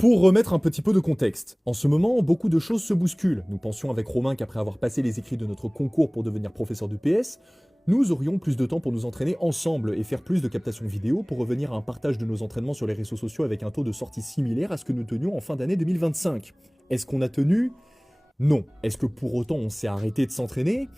Pour remettre un petit peu de contexte, en ce moment, beaucoup de choses se bousculent. Nous pensions avec Romain qu'après avoir passé les écrits de notre concours pour devenir professeur de PS, nous aurions plus de temps pour nous entraîner ensemble et faire plus de captations vidéo pour revenir à un partage de nos entraînements sur les réseaux sociaux avec un taux de sortie similaire à ce que nous tenions en fin d'année 2025. Est-ce qu'on a tenu? Non. Est-ce que pour autant on s'est arrêté de s'entraîner?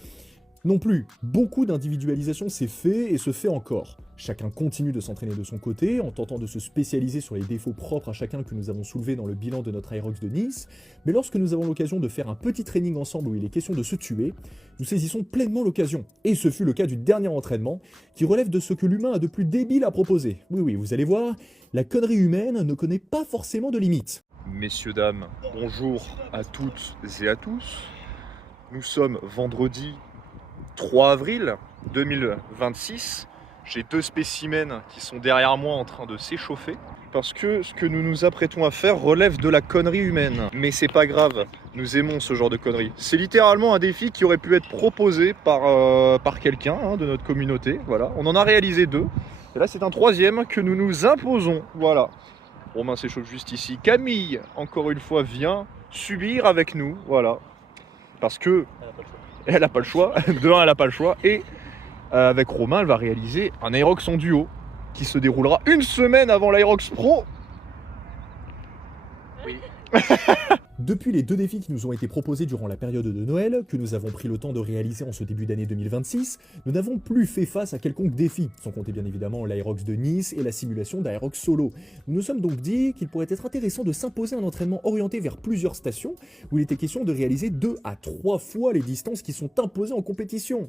Non plus. Beaucoup d'individualisation s'est fait et se fait encore. Chacun continue de s'entraîner de son côté, en tentant de se spécialiser sur les défauts propres à chacun que nous avons soulevés dans le bilan de notre Aerox de Nice, mais lorsque nous avons l'occasion de faire un petit training ensemble où il est question de se tuer, nous saisissons pleinement l'occasion. Et ce fut le cas du dernier entraînement, qui relève de ce que l'humain a de plus débile à proposer. Oui, vous allez voir, la connerie humaine ne connaît pas forcément de limites. Messieurs, dames, bonjour à toutes et à tous. Nous sommes vendredi 3 avril 2026. J'ai deux spécimens qui sont derrière moi en train de s'échauffer parce que ce que nous nous apprêtons à faire relève de la connerie humaine. Mais c'est pas grave, nous aimons ce genre de conneries. C'est littéralement un défi qui aurait pu être proposé par quelqu'un de notre communauté. Voilà, on en a réalisé deux. Et là, c'est un troisième que nous nous imposons. Voilà. Romain s'échauffe juste ici. Camille, encore une fois, vient subir avec nous. Voilà. Parce que elle n'a pas le choix. De un, elle n'a pas le choix. Et avec Romain, elle va réaliser un Aerox en duo qui se déroulera une semaine avant l'Aerox Pro. Oui. Depuis les deux défis qui nous ont été proposés durant la période de Noël, que nous avons pris le temps de réaliser en ce début d'année 2026, nous n'avons plus fait face à quelconque défi, sans compter bien évidemment l'Aerox de Nice et la simulation d'Aerox Solo. Nous nous sommes donc dit qu'il pourrait être intéressant de s'imposer un entraînement orienté vers plusieurs stations, où il était question de réaliser 2 à 3 fois les distances qui sont imposées en compétition.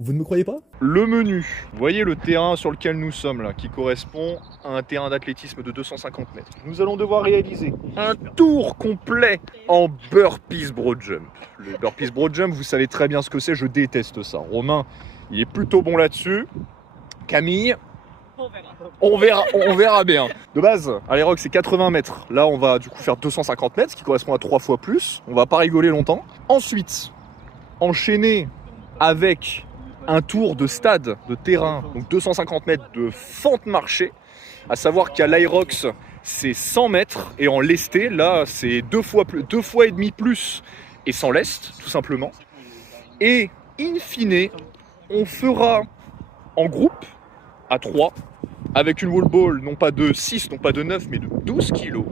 Vous ne me croyez pas? Le menu, vous voyez le terrain sur lequel nous sommes là, qui correspond à un terrain d'athlétisme de 250 mètres. Nous allons devoir réaliser un tour complet en burpees broad jump. Le burpees broad jump, vous savez très bien ce que c'est, je déteste ça. Romain, il est plutôt bon là-dessus. Camille, on verra bien. De base, à l'Aerox c'est 80 mètres. Là, on va du coup faire 250 mètres, ce qui correspond à 3 fois plus. On va pas rigoler longtemps. Ensuite, enchaîner avec un tour de stade, de terrain, donc 250 mètres de fente marchée, à savoir qu'à l'Aerox c'est 100 mètres et en lesté, là c'est deux fois et demi plus et sans lest, tout simplement. Et in fine, on fera en groupe à 3 avec une wall ball non pas de 6, non pas de 9, mais de 12 kg,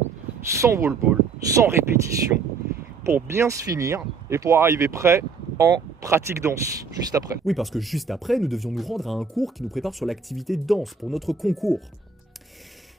sans wall ball, sans répétition, pour bien se finir et pour arriver prêt en pratique danse, juste après. Oui, parce que juste après, nous devions nous rendre à un cours qui nous prépare sur l'activité danse pour notre concours.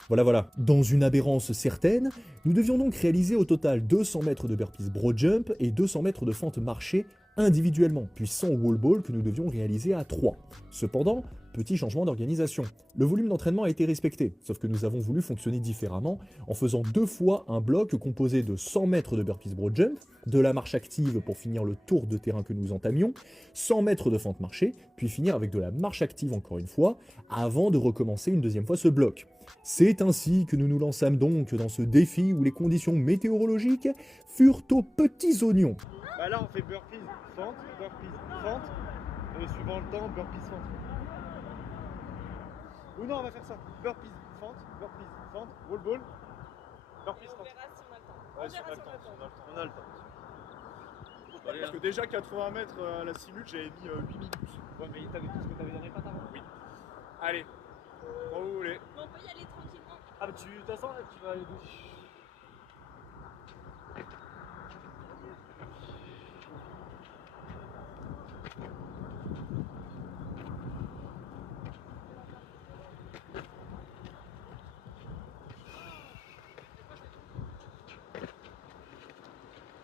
Voilà. Dans une aberrance certaine, nous devions donc réaliser au total 200 mètres de burpees broad jump et 200 mètres de fente marchée individuellement, puis 100 wall ball que nous devions réaliser à 3. Cependant, petit changement d'organisation. Le volume d'entraînement a été respecté, sauf que nous avons voulu fonctionner différemment en faisant 2 fois un bloc composé de 100 mètres de burpees broad jump, de la marche active pour finir le tour de terrain que nous entamions, 100 mètres de fente marchée, puis finir avec de la marche active encore une fois, avant de recommencer une deuxième fois ce bloc. C'est ainsi que nous nous lançâmes donc dans ce défi où les conditions météorologiques furent aux petits oignons. Bah là on fait burpees, fente, et suivant le temps, burpees, fente. Ou non, on va faire ça, burpees, fente, wall ball, burpees, fente. On verra si on a le temps. On a le temps. Parce que déjà 80 mètres à la simule, j'avais mis 8 minutes. Ouais, mais t'avais tout ce que t'avais dans les pattes avant. Oui. Allez, quand vous voulez. Mais on peut y aller tranquillement. Ah bah tu t'assois là, tu vas aller douche.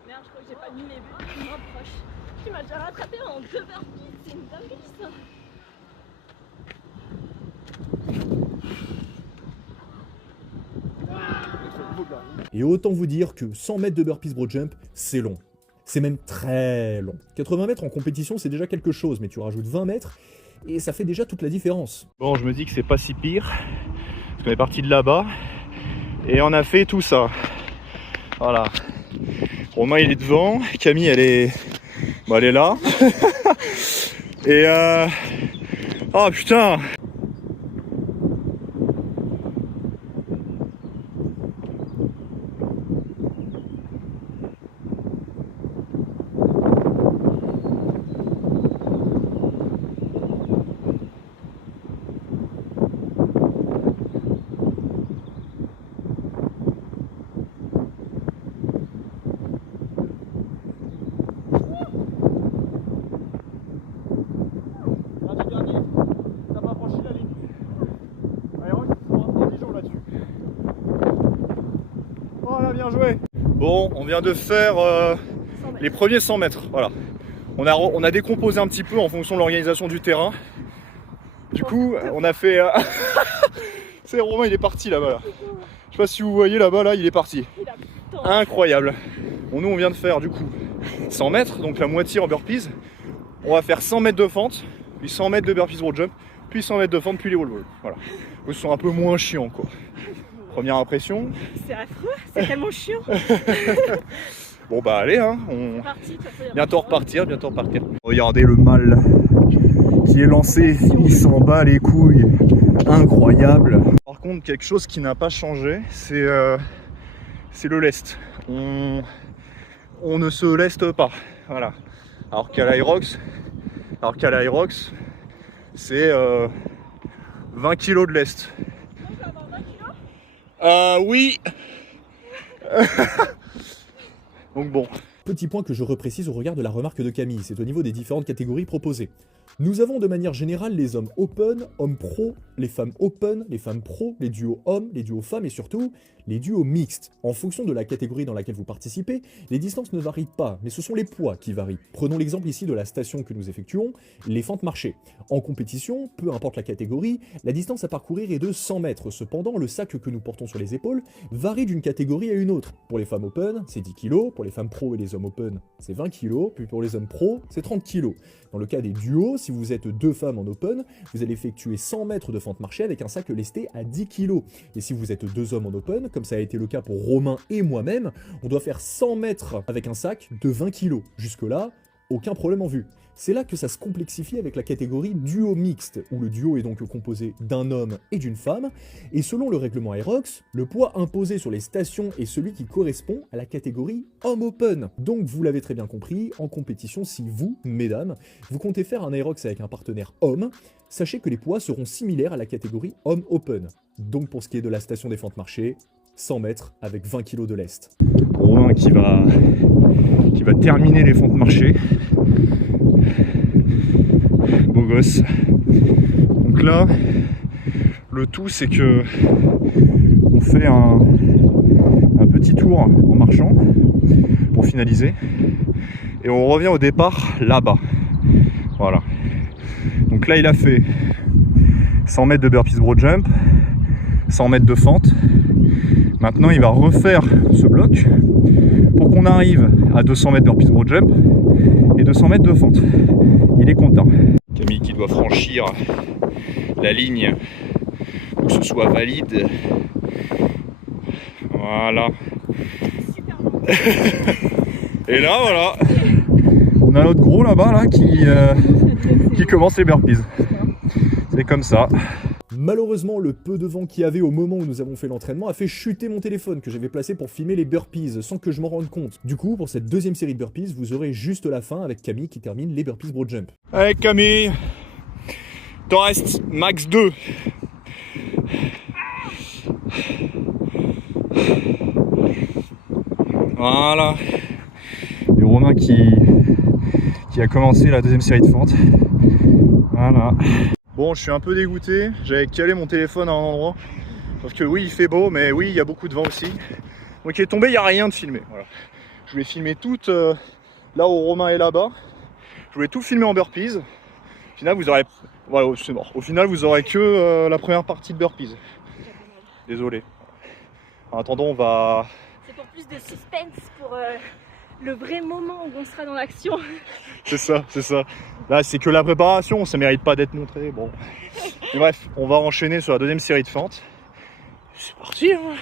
Merde, je crois que j'ai pas mis les buts, tu me rapproches. Tu m'as déjà rattrapé en 2 burpees, c'est une dinguerie ça. Et autant vous dire que 100 mètres de burpees broad jump, c'est long. C'est même très long. 80 mètres en compétition, c'est déjà quelque chose, mais tu rajoutes 20 mètres, et ça fait déjà toute la différence. Bon, je me dis que c'est pas si pire, parce qu'on est parti de là-bas, et on a fait tout ça. Voilà. Romain, il est devant, Camille, elle est là. Et oh putain! Voilà, bien joué. Bon, on vient de faire 100 mètres. les premiers 100 mètres. Voilà. On a décomposé un petit peu en fonction de l'organisation du terrain. Du coup, on a fait... C'est Romain, il est parti là-bas. Là. Je sais pas si vous voyez là-bas, là, il est parti. Il a plus de temps. Incroyable. Bon, nous, on vient de faire du coup 100 mètres, donc la moitié en burpees. On va faire 100 mètres de fente, puis 100 mètres de burpees broad jump, puis 100 mètres de fente, puis les wall balls. Voilà. Eux sont un peu moins chiants, quoi. Première impression. C'est affreux, c'est tellement chiant. Bon bah allez, hein, C'est parti, de toute façon, il y a bientôt pas de temps. repartir. Regardez le mal qui est lancé, il s'en bat les couilles. Incroyable. Par contre, quelque chose qui n'a pas changé, c'est le lest. On ne se leste pas. Voilà. Alors qu'à l'Aerox, c'est 20 kg de lest. Donc, je vais avoir 20 kilos. Oui. Donc bon. Petit point que je reprécise au regard de la remarque de Camille, c'est au niveau des différentes catégories proposées. Nous avons de manière générale les hommes open, hommes pro, les femmes open, les femmes pro, les duos hommes, les duos femmes et surtout les duos mixtes. En fonction de la catégorie dans laquelle vous participez, les distances ne varient pas, mais ce sont les poids qui varient. Prenons l'exemple ici de la station que nous effectuons, les fentes marchées. En compétition, peu importe la catégorie, la distance à parcourir est de 100 mètres. Cependant, le sac que nous portons sur les épaules varie d'une catégorie à une autre. Pour les femmes open, c'est 10 kg, pour les femmes pro et les hommes open, c'est 20 kg, puis pour les hommes pro, c'est 30 kg. Dans le cas des duos, si vous êtes deux femmes en open, vous allez effectuer 100 mètres de fente marchée avec un sac lesté à 10 kg. Et si vous êtes deux hommes en open, comme ça a été le cas pour Romain et moi-même, on doit faire 100 mètres avec un sac de 20 kg. Jusque-là, aucun problème en vue. C'est là que ça se complexifie avec la catégorie duo mixte, où le duo est donc composé d'un homme et d'une femme, et selon le règlement Aerox, le poids imposé sur les stations est celui qui correspond à la catégorie homme open. Donc vous l'avez très bien compris, en compétition, si vous, mesdames, vous comptez faire un Aerox avec un partenaire homme, sachez que les poids seront similaires à la catégorie homme open. Donc pour ce qui est de la station des fentes marchées, 100 mètres avec 20 kg de lest. Romain qui va terminer les fentes marchées. Beau gosse. Donc là, le tout c'est que on fait un petit tour en marchant pour finaliser et on revient au départ là-bas. Voilà. Donc là il a fait 100 mètres de burpees broad jump, 100 mètres de fente. Maintenant il va refaire ce bloc pour qu'on arrive à 200 mètres de burpees broad jump et 200 mètres de fente. Il est content. Camille qui doit franchir la ligne pour que ce soit valide. Voilà. Super bon. Et là voilà, on a l'autre gros là-bas là, qui commence les burpees. C'est comme ça. Malheureusement, le peu de vent qu'il y avait au moment où nous avons fait l'entraînement a fait chuter mon téléphone que j'avais placé pour filmer les burpees sans que je m'en rende compte. Du coup, pour cette deuxième série de burpees, vous aurez juste la fin avec Camille qui termine les burpees broad jump. Allez Camille, t'en reste max 2. Voilà. Et Romain qui a commencé la deuxième série de fentes. Voilà. Bon, je suis un peu dégoûté. J'avais calé mon téléphone à un endroit. Parce que oui, il fait beau, mais oui, il y a beaucoup de vent aussi. Donc il est tombé, il n'y a rien de filmé. Voilà. Je voulais filmer tout là où Romain est là-bas. Je voulais tout filmer en burpees. Au final, vous aurez... Voilà, c'est mort. Au final, vous aurez que la première partie de burpees. Désolé. En attendant, on va... C'est pour plus de suspense, pour le vrai moment où on sera dans l'action. C'est ça, c'est ça. Là, c'est que la préparation, ça mérite pas d'être montré. Bon. Mais bref, on va enchaîner sur la deuxième série de fentes. C'est parti, hein.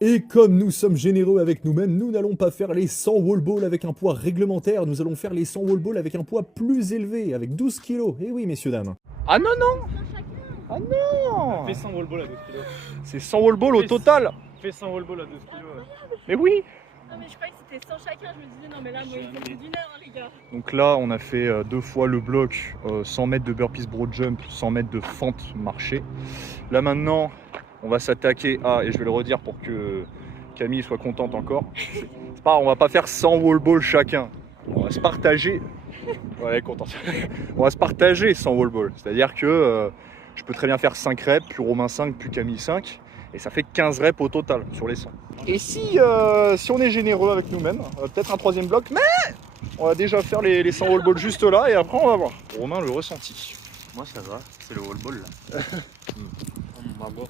Et comme nous sommes généreux avec nous-mêmes, nous n'allons pas faire les 100 wall balls avec un poids réglementaire, nous allons faire les 100 wall balls avec un poids plus élevé, avec 12 kg. Eh oui, messieurs, dames. Ah non, non. Chacun. Ah non. Fais 100 wall ball à 12 kg. C'est 100 wall balls au total. Fais 100 wall ball à 12 kg. Mais oui. Ah mais je croyais que c'était 100 chacun, je me disais non mais là moi il faut plus d'une heure hein, les gars. Donc là, on a fait 2 fois le bloc, 100 mètres de burpees broad jump, 100 mètres de fente marché. Là maintenant, on va s'attaquer à, et je vais le redire pour que Camille soit contente encore, c'est pas, on va pas faire 100 wall balls chacun. On va se partager. Ouais, elle est contente. On va se partager 100 wall balls. C'est-à-dire que je peux très bien faire 5 reps, puis Romain 5, puis Camille 5. Et ça fait 15 reps au total sur les 100. Et si on est généreux avec nous-mêmes, peut-être un 3e bloc, mais on va déjà faire les 100 wall balls juste là et après on va voir. Romain, le ressenti. Moi ça va, c'est le wall ball là. Bravo.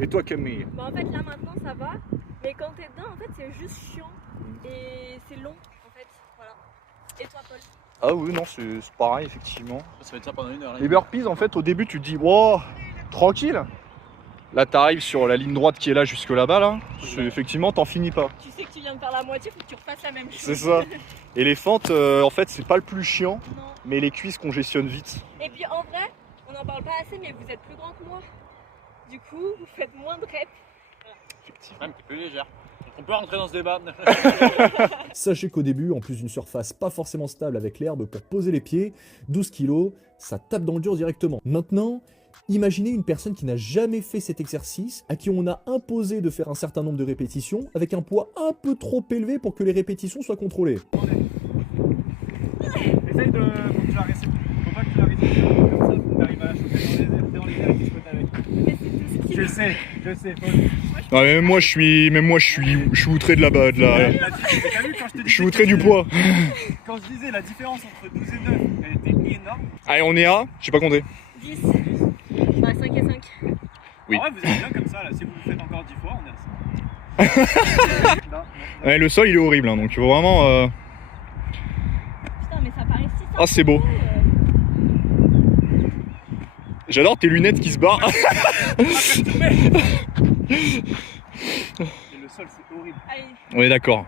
Et toi Camille? Bah en fait là maintenant ça va, mais quand t'es dedans en fait c'est juste chiant et c'est long en fait, voilà. Et toi Paul? Ah oui, non, c'est pareil effectivement. Ça va être ça pendant une heure. Là. Les burpees en fait au début tu te dis wow, tranquille. Là t'arrives sur la ligne droite qui est là jusque là-bas là. Effectivement t'en finis pas. Tu sais que tu viens de faire la moitié, faut que tu refasses la même chose. C'est ça. Et les fentes en fait c'est pas le plus chiant, Non. mais les cuisses congestionnent vite. Et puis en vrai, on n'en parle pas assez mais vous êtes plus grand que moi. Du coup, vous faites moins de reps. Effectivement, un petit peu légère. On peut rentrer dans ce débat. Sachez qu'au début, en plus d'une surface pas forcément stable avec l'herbe pour poser les pieds, 12 kg, ça tape dans le dur directement. Maintenant, imaginez une personne qui n'a jamais fait cet exercice, à qui on a imposé de faire un certain nombre de répétitions, avec un poids un peu trop élevé pour que les répétitions soient contrôlées. Essaye de. Faut que tu la récites. Faut pas que tu la récites comme ça, faut que tu arrives à la choper dans les airs et tu peux avec. Mais c'est tout ce qui Je sais, Paul. Ah, même moi je suis outré de la bas. T'as vu quand je te disais. Je suis outré du poids. Quand je disais la différence entre 12 et 9, elle était énorme. Allez, on est à, j'ai pas compté. 10. Bah 5 et 5. Oui. En vrai, vous êtes bien comme ça là. Si vous le faites encore 10 fois, on est à 100. Ouais, le sol il est horrible, hein, donc il faut vraiment. Putain, mais ça paraît si simple. Ah, c'est beau. J'adore tes lunettes qui se barrent. Et le sol, c'est horrible. Allez, On est d'accord.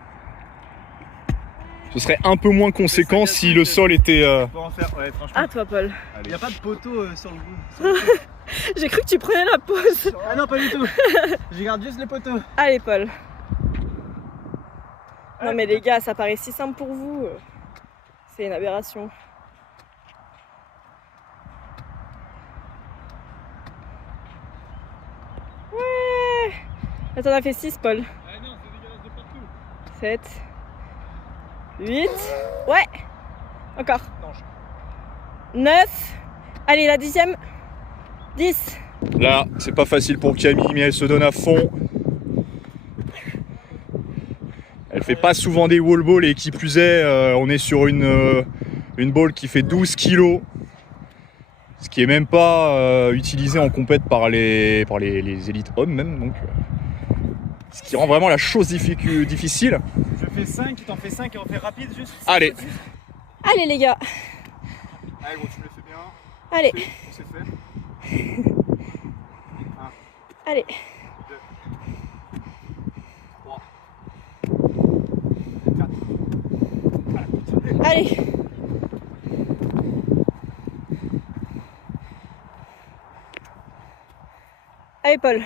Ce serait un peu moins conséquent si le sol était. On peut en faire, ouais, franchement. à toi Paul. Il n'y a pas de poteau sur le bout. J'ai cru que tu prenais la pause. Ah non, pas du tout. Je garde juste les poteaux. Allez Paul. Non mais les gars, ça paraît si simple pour vous. C'est une aberration. Ouais. Là t'en as fait 6 Paul. Ah non, c'est dégueulasse de partout. 7. 8. Ouais. Encore. Non, 9. Allez, la 10e. 10. Là, c'est pas facile pour Camille, mais elle se donne à fond. Elle fait pas souvent des wall balls et qui plus est, on est sur une ball qui fait 12 kg. Ce qui est même pas utilisé en compète par les élites hommes même. Donc, ce qui rend vraiment la chose difficile. je fais 5, tu t'en fais 5 et on fait rapide juste. Allez, Allez, les gars. Allez, bon, tu me le fais bien. Allez. On s'est fait. Allez. 3. Allez. Allez, Paul.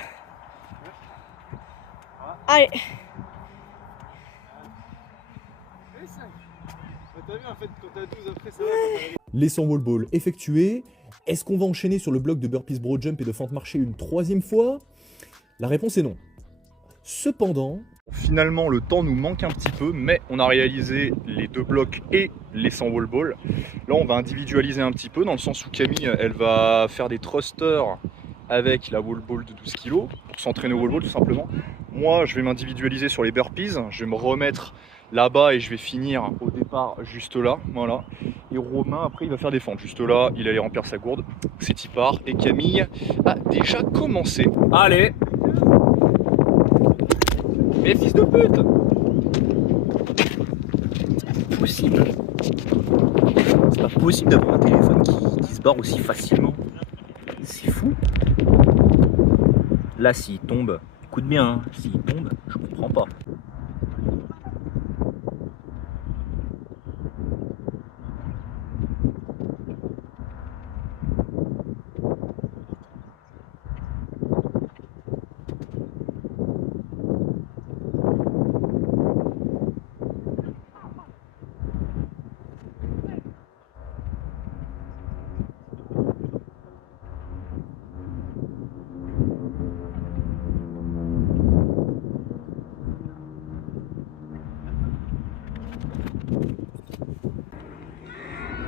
Allez. Et 5. T'as vu en fait, quand t'as 12 après, ça va. Les 100 wall balls effectués, est-ce qu'on va enchaîner sur le bloc de burpees broad jump et de fente marché une 3e fois? La réponse est non. Cependant, finalement le temps nous manque un petit peu, mais on a réalisé les 2 blocs et les 100 wall balls. Là on va individualiser un petit peu, dans le sens où Camille elle va faire des thrusters avec la wall ball de 12 kg pour s'entraîner au wall ball tout simplement. Moi je vais m'individualiser sur les burpees, je vais me remettre là-bas et je vais finir au départ juste là, voilà. Et Romain après il va faire des fentes juste là, il allait remplir sa gourde, c'est y part. Et Camille a déjà commencé. Allez, mais fils de pute! C'est pas possible. C'est pas possible d'avoir un téléphone qui se barre aussi facilement. C'est fou. Là, s'il tombe, Écoute bien, hein, s'il tombe, je comprends pas.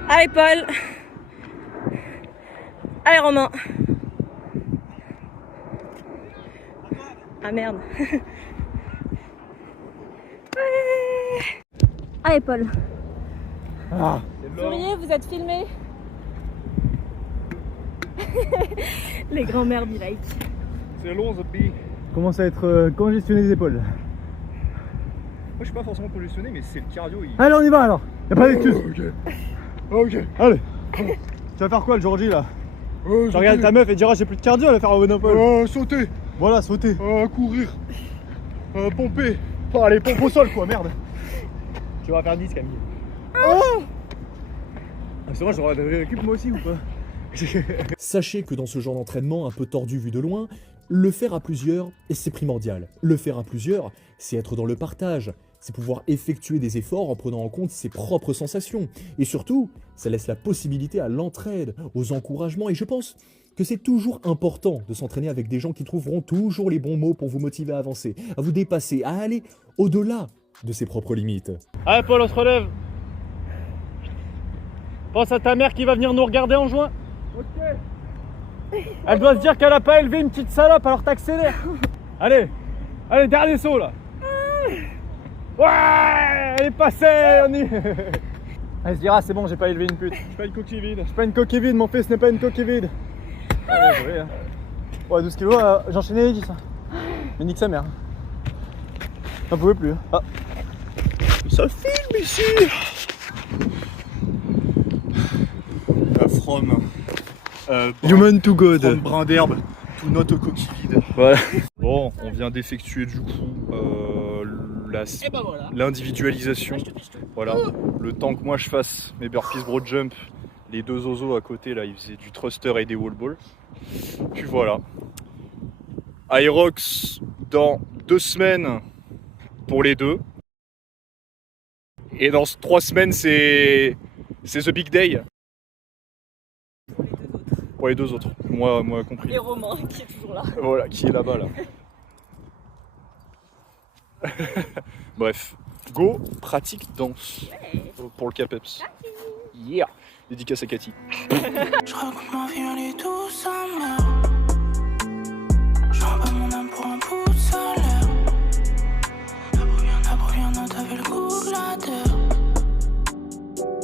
Allez Paul. Allez Romain. Ah merde. Ouais. Allez Paul. Ah, Souriez, vous êtes filmés. Les grands-mères du like. c'est long, Zombie. Commence à être congestionné les épaules. Moi, je suis pas forcément congestionné, mais c'est le cardio. Allez, on y va alors. Y'a pas d'excuse. Ok. Allez. Tu vas faire quoi le jour J là? Tu regardes ta meuf et diras j'ai plus de cardio, elle va faire un monopole. Sauter, Voilà, sauter. courir, pomper. Oh, allez, pompe au sol quoi, merde. Tu vas faire 10 Camille. Oh C'est vrai, j'aurais de récup moi aussi ou pas? Sachez que dans ce genre d'entraînement un peu tordu vu de loin, le faire à plusieurs, c'est primordial. Le faire à plusieurs, c'est être dans le partage, c'est pouvoir effectuer des efforts en prenant en compte ses propres sensations. Et surtout, ça laisse la possibilité à l'entraide, aux encouragements, et je pense que c'est toujours important de s'entraîner avec des gens qui trouveront toujours les bons mots pour vous motiver à avancer, à vous dépasser, à aller au-delà de ses propres limites. Allez Paul, on se relève. Pense à ta mère qui va venir nous regarder en juin. Elle doit se dire qu'elle a pas élevé une petite salope, alors t'accélères. Allez, allez, dernier saut là. Ouais, elle est passée, on y... Elle se dira, c'est bon, j'ai pas élevé une pute. Je suis pas une coquille vide. Je suis pas une coquille vide, mon fils n'est pas une coquille vide. Ouais, joué, hein. Ouais, 12 kilos, j'enchaînais les 10. Hein. Mais nique sa mère. J'en pouvais plus. Hein. Ah. Ça filme ici. From Human to God. from brin d'herbe to not a coquille vide. Voilà. Bon, on vient d'effectuer du coup l'individualisation. Voilà, le temps que moi je fasse mes burpees broad jump, les deux oiseaux à côté là, ils faisaient du thruster et des wall balls. Puis voilà. Aerox dans 2 semaines pour les deux. Et dans 3 semaines c'est the big day. Pour les deux autres. Moi compris. Et Romain qui est toujours là. Voilà, qui est là-bas là. Bref, go, pratique, danse. Pour le CAPEPS. Yeah. Dédicace à Cathy. Je raconte ma vie, elle est douce à moi.